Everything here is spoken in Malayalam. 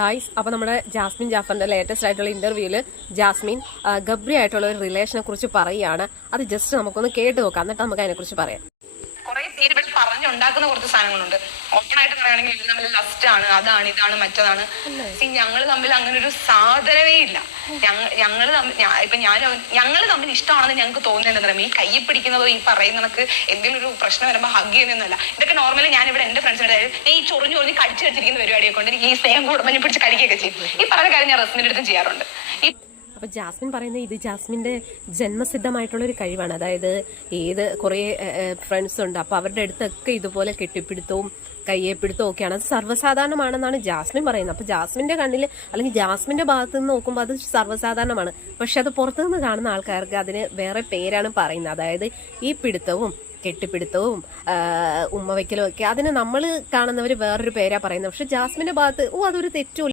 ഗായ്സ്, അപ്പോൾ നമ്മുടെ ജാസ്മിൻ ജാഫറിന്റെ ലേറ്റസ്റ്റ് ആയിട്ടുള്ള ഇന്റർവ്യൂവിൽ ജാസ്മിൻ ഗബ്രി ആയിട്ടുള്ള ഒരു റിലേഷനെ കുറിച്ച് പറയുകയാണ്. അത് ജസ്റ്റ് നമുക്കൊന്ന് കേട്ട് നോക്കാം, എന്നിട്ട് നമുക്ക് അതിനെക്കുറിച്ച് പറയാം. കുറെ പേര് ഇവിടെ പറഞ്ഞുണ്ടാക്കുന്ന കുറച്ച് സാധനങ്ങളുണ്ട്. ഓപ്പണായിട്ട് പറയുകയാണെങ്കിൽ ഇവർ തമ്മിൽ ലസ്റ്റ് ആണ്, അതാണ് ഇതാണ് മറ്റതാണ്. ഞങ്ങൾ തമ്മിൽ അങ്ങനെ ഒരു സാധനമേ ഇല്ല. ഞങ്ങൾ തമ്മിൽ ഇഷ്ടമാണെന്ന് ഞങ്ങൾക്ക് തോന്നുന്നുണ്ടെന്ന് ഈ കയ്യിൽ പിടിക്കുന്നതോ ഈ പറയുന്ന കണക്ക് എന്തെങ്കിലും ഒരു പ്രശ്നം വരുമ്പോൾ ഹഗ് ചെയ്യുന്നൊന്നുമല്ല. ഇതൊക്കെ നോർമലി ഞാൻ ഇവിടെ എന്റെ ഫ്രണ്ട്സിന്റെ ഈ ചൊറിഞ്ഞു കടിച്ചു വെച്ചിരിക്കുന്ന പരിപാടിയൊക്കെ കൊണ്ട് എനിക്ക് ഈ സ്നേഹം കൂടുമ്പോൾ പിടിച്ച് കടിക്കുകയൊക്കെ ചെയ്യും. ഈ പറഞ്ഞ കാര്യം ഞാൻ റസ്മിന്റെ അടുത്തും ചെയ്യാറുണ്ട്. അപ്പൊ ജാസ്മിൻ പറയുന്നത് ഇത് ജാസ്മിന്റെ ജന്മസിദ്ധമായിട്ടുള്ള ഒരു കഴിവാണ്. അതായത് കുറേ ഫ്രണ്ട്സ് ഉണ്ട്, അപ്പൊ അവരുടെ അടുത്തൊക്കെ ഇതുപോലെ കെട്ടിപ്പിടുത്തവും കയ്യെപ്പിടുത്തവും ഒക്കെയാണ്. അത് സർവ്വസാധാരണമാണെന്നാണ് ജാസ്മിൻ പറയുന്നത്. അപ്പൊ ജാസ്മിന്റെ കണ്ണിൽ അല്ലെങ്കിൽ ജാസ്മിന്റെ ഭാഗത്ത് നിന്ന് നോക്കുമ്പോൾ അത് സർവ്വസാധാരണമാണ്. പക്ഷെ അത് പുറത്തുനിന്ന് കാണുന്ന ആൾക്കാർക്ക് അതിന് വേറെ പേരാണ് പറയുന്നത്. അതായത് ഈ പിടുത്തവും കെട്ടിപ്പിടുത്തവും ഉമ്മ വയ്ക്കലും ഒക്കെ അതിന് നമ്മൾ കാണുന്നവർ വേറൊരു പേരാ പറയുന്നത്. പക്ഷെ ജാസ്മിന്റെ ഭാഗത്ത് അതൊരു തെറ്റുമില്ല.